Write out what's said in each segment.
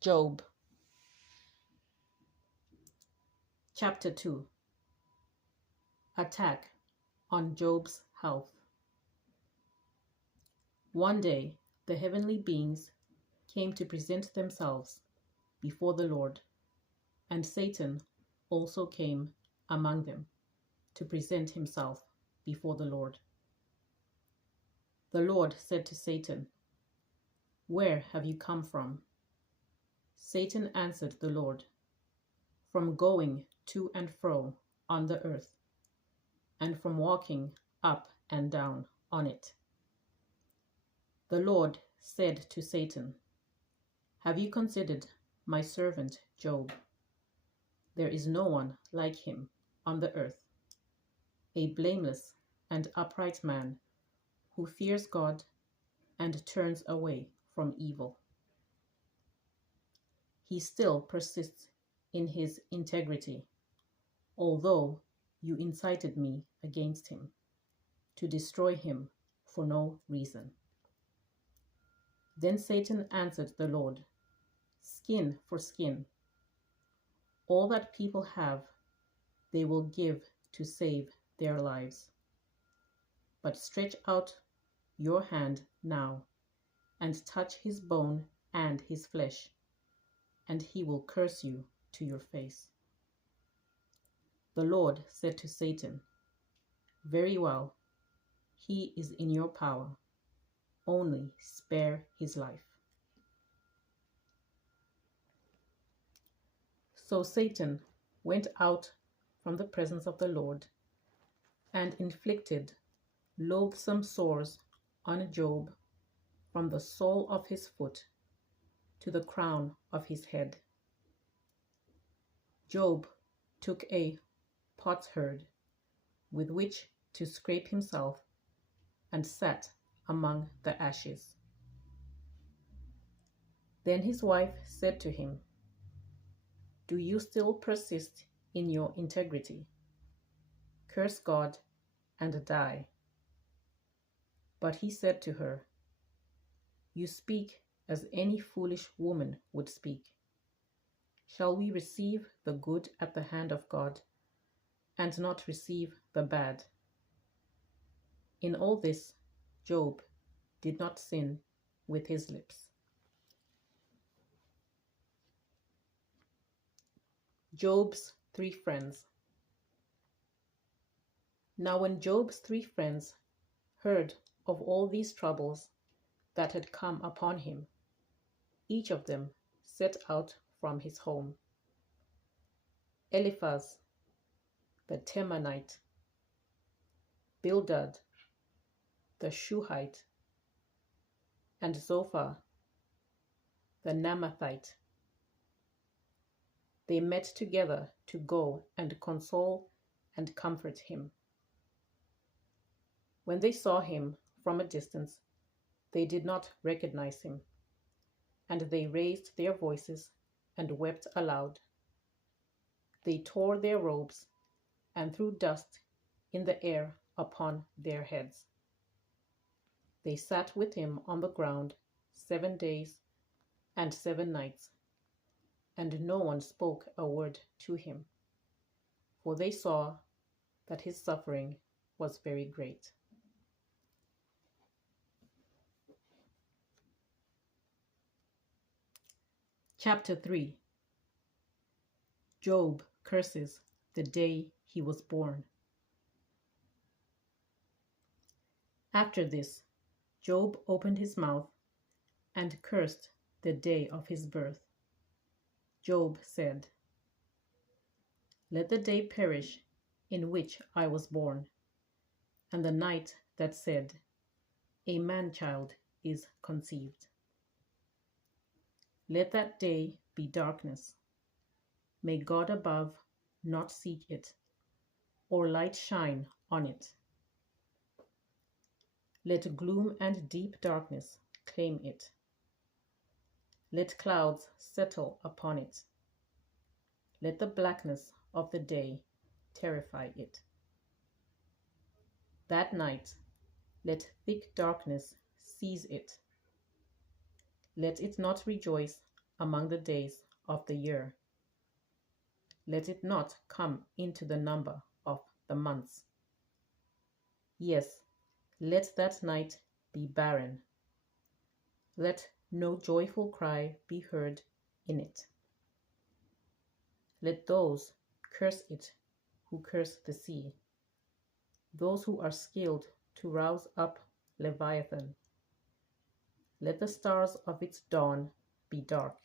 Job, Chapter 2. Attack on Job's health. One day, the heavenly beings came to present themselves before the Lord, and Satan also came among them to present himself before the Lord. The Lord said to Satan, "Where have you come from?" Satan answered the Lord, "From going to and fro on the earth, and from walking up and down on it." The Lord said to Satan, "Have you considered my servant Job? There is no one like him on the earth, a blameless and upright man who fears God and turns away from evil. He still persists in his integrity, although you incited me against him to destroy him for no reason." Then Satan answered the Lord, "Skin for skin. All that people have, they will give to save their lives. But stretch out your hand now and touch his bone and his flesh, and he will curse you to your face." The Lord said to Satan, "Very well, he is in your power. Only spare his life." So Satan went out from the presence of the Lord and inflicted loathsome sores on Job from the sole of his foot to the crown of his head. Job took a potsherd with which to scrape himself and sat among the ashes. Then his wife said to him, "Do you still persist in your integrity? Curse God and die." But he said to her, "You speak as any foolish woman would speak. Shall we receive the good at the hand of God and not receive the bad?" In all this, Job did not sin with his lips. Job's three friends. Now when Job's three friends heard of all these troubles that had come upon him, each of them set out from his home. Eliphaz the Temanite, Bildad the Shuhite, and Zophar the Naamathite. They met together to go and console and comfort him. When they saw him from a distance, they did not recognize him, and they raised their voices and wept aloud. They tore their robes and threw dust in the air upon their heads. They sat with him on the ground 7 days and 7 nights, and no one spoke a word to him, for they saw that his suffering was very great. Chapter 3. Job curses the day he was born. After this, Job opened his mouth and cursed the day of his birth. Job said, "Let the day perish in which I was born, and the night that said, a man-child is conceived. Let that day be darkness. May God above not seek it, or light shine on it. Let gloom and deep darkness claim it. Let clouds settle upon it. Let the blackness of the day terrify it. That night, let thick darkness seize it. Let it not rejoice among the days of the year. Let it not come into the number of the months. Yes, let that night be barren. Let no joyful cry be heard in it. Let those curse it who curse the sea, those who are skilled to rouse up Leviathan. Let the stars of its dawn be dark.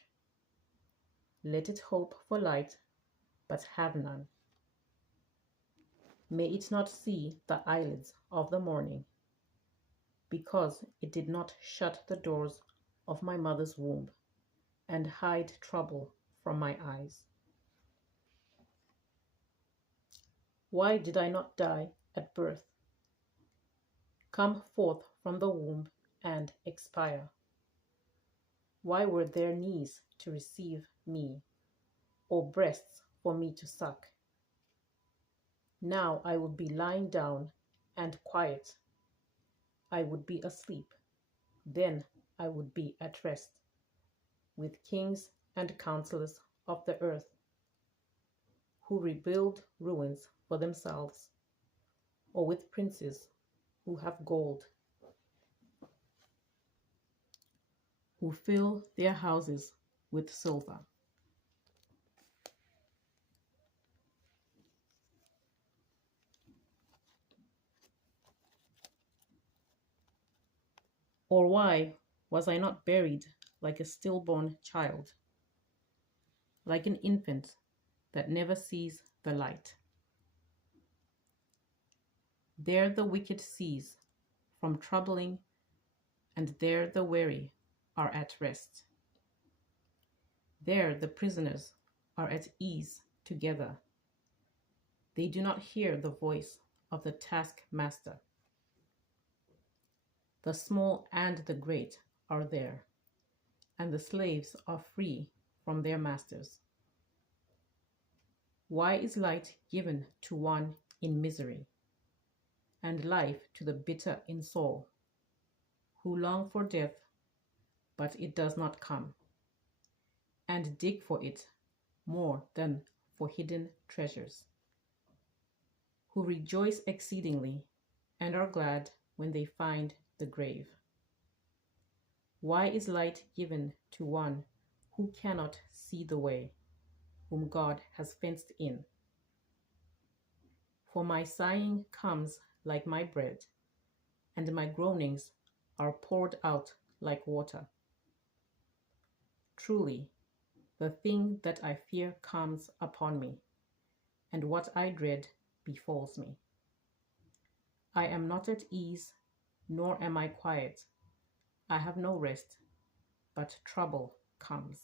Let it hope for light, but have none. May it not see the eyelids of the morning, because it did not shut the doors of my mother's womb and hide trouble from my eyes. Why did I not die at birth, come forth from the womb and expire? Why were there knees to receive me, or breasts for me to suck? Now I would be lying down and quiet. I would be asleep. Then I would be at rest with kings and counselors of the earth, who rebuild ruins for themselves, or with princes who have gold, who fill their houses with silver. Or why was I not buried like a stillborn child, like an infant that never sees the light? There the wicked cease from troubling, and there the weary are at rest. There the prisoners are at ease together. They do not hear the voice of the taskmaster. The small and the great are there, and the slaves are free from their masters. Why is light given to one in misery, and life to the bitter in soul, who long for death, but it does not come, and dig for it more than for hidden treasures, who rejoice exceedingly and are glad when they find the grave? Why is light given to one who cannot see the way, whom God has fenced in? For my sighing comes like my bread, and my groanings are poured out like water. Truly, the thing that I fear comes upon me, and what I dread befalls me. I am not at ease, nor am I quiet. I have no rest, but trouble comes.